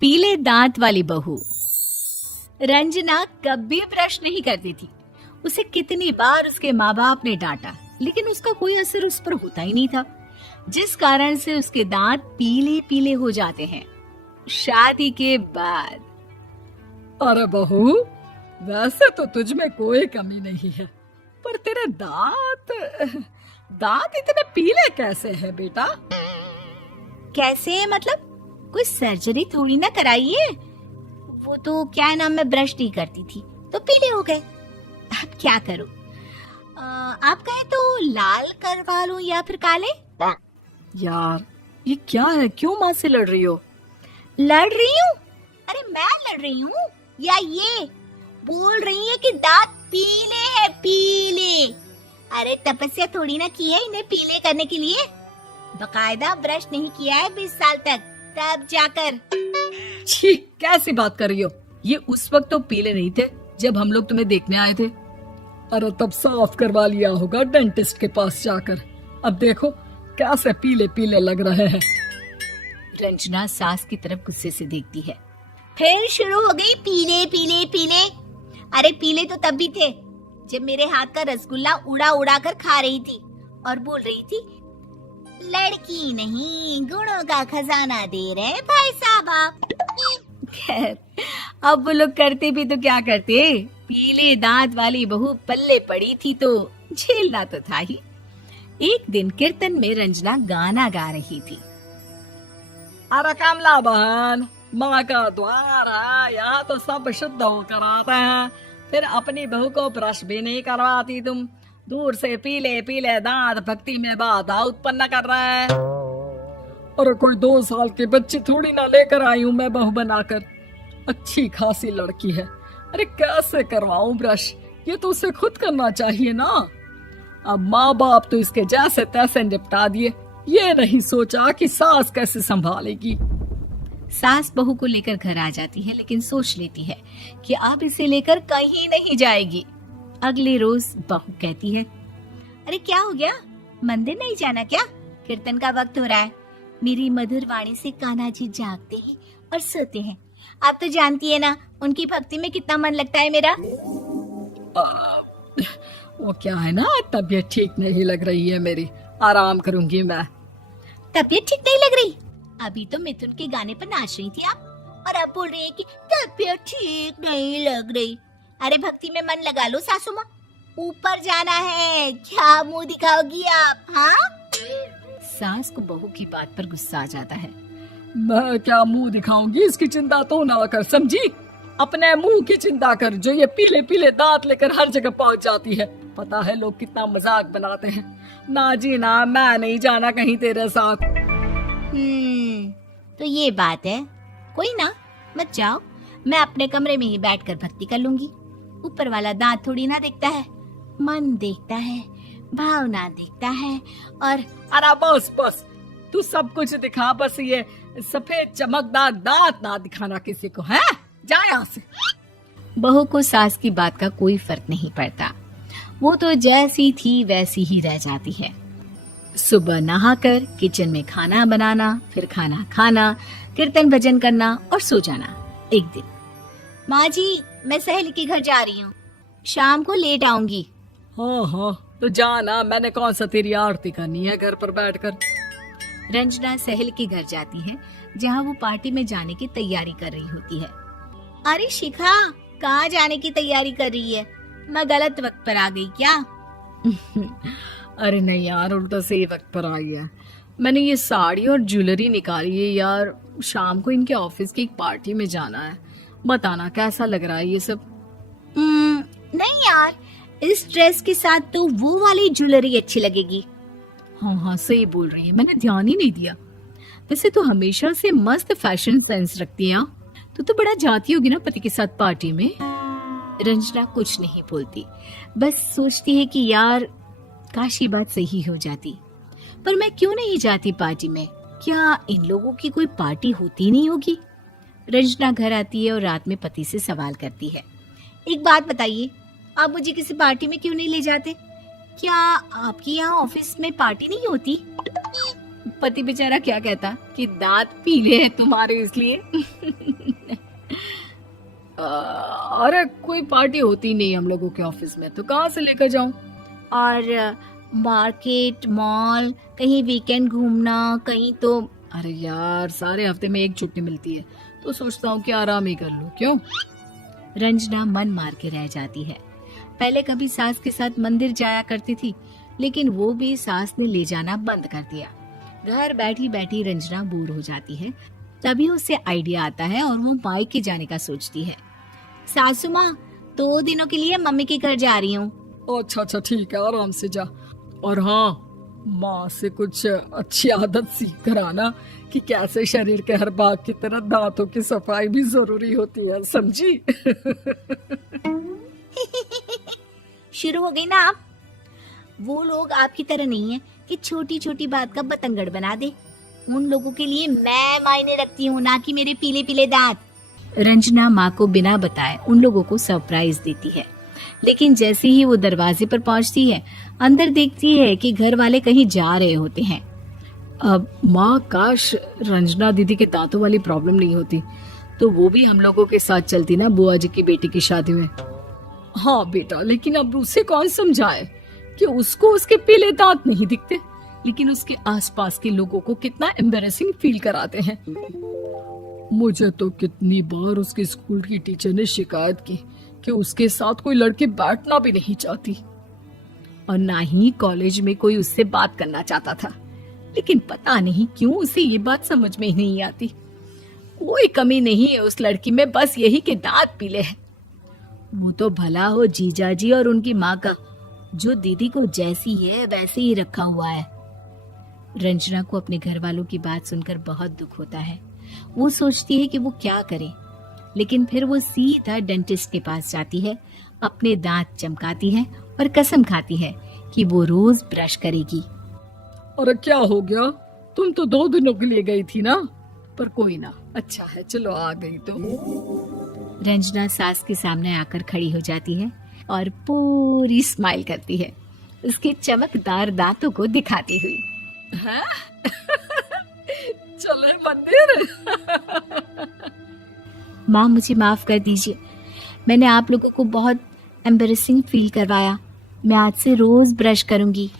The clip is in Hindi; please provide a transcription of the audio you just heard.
पीले दांत वाली बहू। रंजना कभी ब्रश नहीं करती थी। उसे कितनी बार उसके माँ बाप ने डांटा, लेकिन उसका कोई असर उस पर होता ही नहीं था, जिस कारण से उसके दांत पीले पीले हो जाते हैं। शादी के बाद अरे बहू, वैसे तो तुझ में कोई कमी नहीं है, पर तेरे दांत दांत इतने पीले कैसे हैं बेटा? कैसे मतलब? कोई सर्जरी थोड़ी ना कराइए। वो तो क्या नाम, मैं ब्रश नहीं करती थी तो पीले हो गए। अब क्या करूं? आप कहें तो लाल करवा लूं या फिर काले? यार ये क्या है, क्यों माँ से लड़ रही हो? लड़ रही हूँ? अरे मैं लड़ रही हूँ या ये बोल रही है कि दांत पीले हैं, पीले। अरे तपस्या थोड़ी ना की है इन्हें पीले करने के लिए। बकायदा ब्रश नहीं किया है 20 साल तक, तब जाकर। छी, कैसी बात कर रही हो? ये उस वक्त तो पीले नहीं थे जब हम लोग तुम्हें देखने आए थे। अरे तब साफ करवा लिया होगा डेंटिस्ट के पास जाकर। अब देखो कैसे पीले पीले लग रहे हैं। रंजना सास की तरफ गुस्से से देखती है। फिर शुरू हो गई पीले पीले पीले। अरे पीले तो तब भी थे जब मेरे हाथ का रसगुल्ला उड़ा उड़ा कर खा रही थी और बोल रही थी, लड़की नहीं गुणों का खजाना दे रहे भाई साहब आप। खैर, अब वो लोग करते भी तो क्या करते, पीले दांत वाली बहू पल्ले पड़ी थी तो झेलना तो था ही। एक दिन कीर्तन में रंजना गाना गा रही थी। अरे कमला बहन, माँ का द्वार है, यहाँ तो सब शुद्ध होकर आते हैं, फिर अपनी बहू को ब्रश भी नहीं करवाती तुम। दूर से पीले पीले दांत भक्ति में बाधा उत्पन्न कर रहे हैं। अरे कोई 2 साल के बच्ची थोड़ी ना लेकर आई हूँ मैं बहू बनाकर। अच्छी खासी लड़की है, अरे कैसे करवाऊं ब्रश? ये तो उसे खुद करना चाहिए ना। अब माँ बाप तो इसके जैसे तैसे निपटा दिए, ये नहीं सोचा कि सास कैसे संभालेगी। सास बहू को लेकर घर आ जाती है, लेकिन सोच लेती है कि अब इसे लेकर कहीं नहीं जाएगी। अगले रोज बहू कहती है, अरे क्या हो गया, मंदिर नहीं जाना क्या? कीर्तन का वक्त हो रहा है। मेरी मधुर वाणी से कान्हा जी जागते हैं और सोते हैं। आप तो जानती है ना उनकी भक्ति में कितना मन लगता है मेरा। वो क्या है ना, तबीयत ठीक नहीं लग रही है मेरी, आराम करूंगी मैं। तबीयत ठीक नहीं लग रही? अभी तो मिथुन के गाने पर नाच रही थी आप, और अब बोल रही है कि तबीयत ठीक नहीं लग रही। अरे भक्ति में मन लगा लो सासू माँ, ऊपर जाना है, क्या मुंह दिखाओगी आप? हाँ? सास को बहू की बात पर गुस्सा आ जाता है। मैं क्या मुंह दिखाऊंगी, इसकी चिंता तो ना कर, समझी? अपने मुंह की चिंता कर, जो ये पीले पीले दांत लेकर हर जगह पहुंच जाती है। पता है लोग कितना मजाक बनाते हैं। ना जी ना, मैं नहीं जाना कहीं तेरे साथ। तो ये बात है। कोई ना, मत जाओ, मैं अपने कमरे में ही बैठकर भक्ति कर लूंगी। ऊपर वाला दांत थोड़ी ना देखता है, मन देखता है, भावना देखता है। और अरे बस बस, तू सब कुछ दिखा, बस ये सफेद चमकदार दांत ना दिखाना किसी को, है? जा यहाँ से। बहू को सास की बात का कोई फर्क नहीं पड़ता, वो तो जैसी थी वैसी ही रह जाती है। सुबह नहाकर किचन में खाना बनाना, फिर खाना खाना, कीर्तन भजन करना और सो जाना। एक दिन, माँ जी मैं सहेली के घर जा रही हूँ, शाम को लेट आऊंगी। हाँ हाँ तो जाना, मैंने कौन सा तेरी आरती करनी है घर पर बैठकर। रंजना सहेली के घर जाती है, जहाँ वो पार्टी में जाने की तैयारी कर रही होती है। अरे शिखा, कहाँ जाने की तैयारी कर रही है? मैं गलत वक्त पर आ गई क्या? अरे नहीं यार, उल्टा सही वक्त पर आ गया। मैंने ये साड़ी और ज्वेलरी निकाली है यार, शाम को इनके ऑफिस की एक पार्टी में जाना है। बताना कैसा लग रहा है ये सब? नहीं यार, इस ड्रेस के साथ तो वो वाली ज्वेलरी अच्छी लगेगी। हाँ हाँ सही बोल रही है, मैंने ध्यान ही नहीं दिया। वैसे तो हमेशा से मस्त फैशन सेंस रखती है। तो बड़ा जाती होगी ना पति के साथ पार्टी में। रंजना कुछ नहीं बोलती, बस सोचती है कि यार काश ये बात सही हो जाती, पर मैं क्यों नहीं जाती पार्टी में? क्या इन लोगों की कोई पार्टी होती नहीं होगी? रंजना घर आती है और रात में पति से सवाल करती है, एक बात बताइए, आप मुझे किसी पार्टी में क्यों नहीं ले जाते? क्या आपकी यहाँ ऑफिस में पार्टी नहीं होती? पति बेचारा क्या कहता कि दांत पीले हैं तुम्हारे इसलिए। अरे कोई पार्टी होती नहीं हम लोगों के ऑफिस में, तो कहाँ से लेकर जाऊं? और मार्केट, मॉल, कहीं वीकेंड घूमना, कहीं तो। अरे यार, सारे हफ्ते में एक छुट्टी मिलती है, तो सोचता हूँ कि आराम ही कर लूं। क्यों? रंजना मन मार के रह जाती है। पहले कभी सास के साथ मंदिर जाया करती थी, लेकिन वो भी सास ने ले जाना बंद कर दिया। घर बैठी बैठी रंजना बोर हो जाती है। तभी उसे आइडिया आता है और वो मायके जाने का सोचती है। सासू माँ, 2 दिनों के लिए मम्मी के घर जा रही हूँ। अच्छा अच्छा, ठीक है, आराम से जा। और हाँ, माँ से कुछ अच्छी आदत सीख कर आना कि कैसे शरीर के हर भाग की तरह दांतों की सफाई भी जरूरी होती है, समझी? शुरू हो गई ना आप। वो लोग आपकी तरह नहीं है कि छोटी छोटी बात का बतंगड़ बना दे। उन लोगों के लिए मैं मायने रखती हूँ, ना कि मेरे पीले पीले दांत। रंजना माँ को बिना बताए उन लोगों को सरप्राइज देती है, लेकिन जैसे ही वो दरवाजे पर पहुंचती है, अंदर देखती है कि घर वाले कहीं जा रहे होते हैं। अब माँ, काश रंजना दीदी के दांतों वाली प्रॉब्लम नहीं होती, तो वो भी हम लोगों के साथ चलती ना बुआ जी की बेटी की शादी में। हाँ बेटा, लेकिन अब उसे कौन समझाए कि उसको उसके पीले दांत नहीं दिखते, लेकिन उसके आसपास के लोगों को कितना एम्बैरेसिंग फील कराते हैं। मुझे तो कितनी बार उसके स्कूल की टीचर ने शिकायत की कि उसके साथ कोई लड़की बैठना भी नहीं चाहती, और ना ही कॉलेज में कोई उससे बात करना चाहता था। लेकिन पता नहीं क्यों उसे ये बात समझ में ही नहीं आती। कोई कमी नहीं है उस लड़की में, बस यही कि दांत पीले हैं। वो तो भला हो जीजा जी और उनकी माँ का, जो दीदी को जैसी है वैसे ही रखा हुआ है। रंजना को अपने घर वालों की बात सुनकर बहुत दुख होता है। वो सोचती है कि वो क्या करे, लेकिन फिर वो सीधा डेंटिस्ट के पास जाती है, अपने दांत चमकाती है और कसम खाती है कि वो रोज ब्रश करेगी। अरे क्या हो गया? तुम तो 2 दिनों के लिए गई थी ना, पर कोई ना, अच्छा है, चलो आ गई तो। रंजना सास के सामने आकर खड़ी हो जाती है और पूरी स्माइल करती है, उसके चमकदार दांतों को दिखाती हुई। हैं? चले मंदिर। माँ, मुझे माफ कर दीजिए, मैंने आप लोगों को बहुत एम्बैरेसिंग फील करवाया। मैं आज से रोज ब्रश करूंगी।